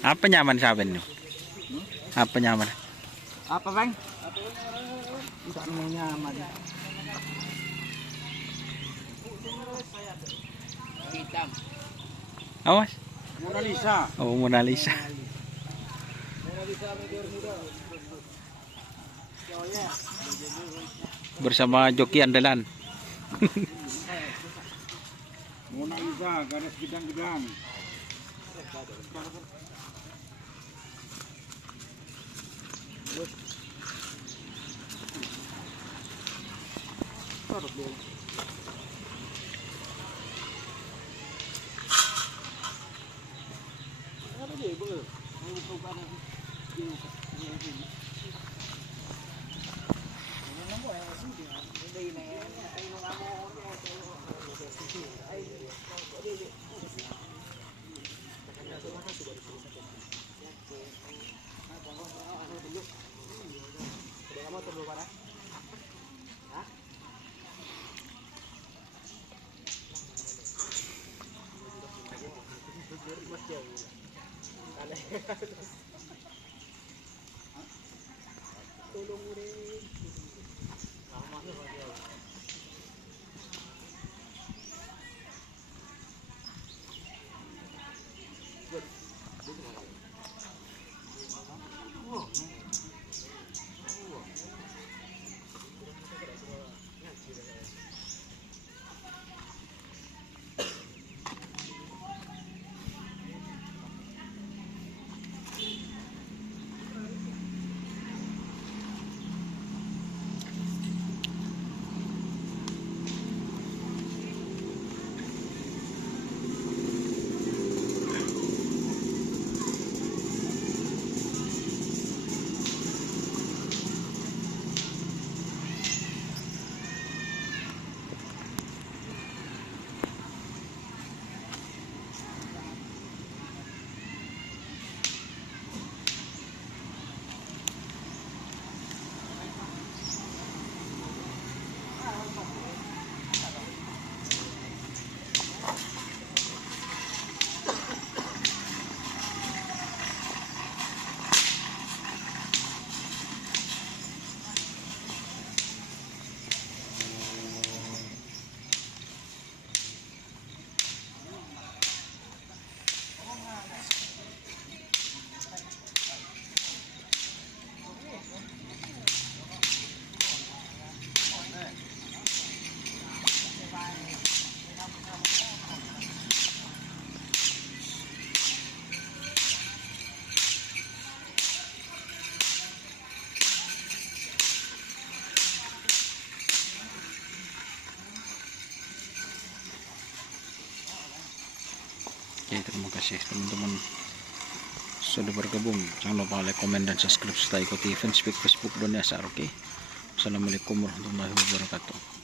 Apa nyaman saben nih? Apa nyaman? Apa bang? Tidak mau nyaman. Hitam. Awas. Mona Lisa. Oh, Mona Lisa. Bersama joki andalan. Mona Lisa, garis gedang-gedang. Oke, terima kasih teman-teman sudah bergabung. Jangan lupa like, komen, dan subscribe serta ikuti Facebook dan SR. Oke. Assalamualaikum warahmatullahi wabarakatuh.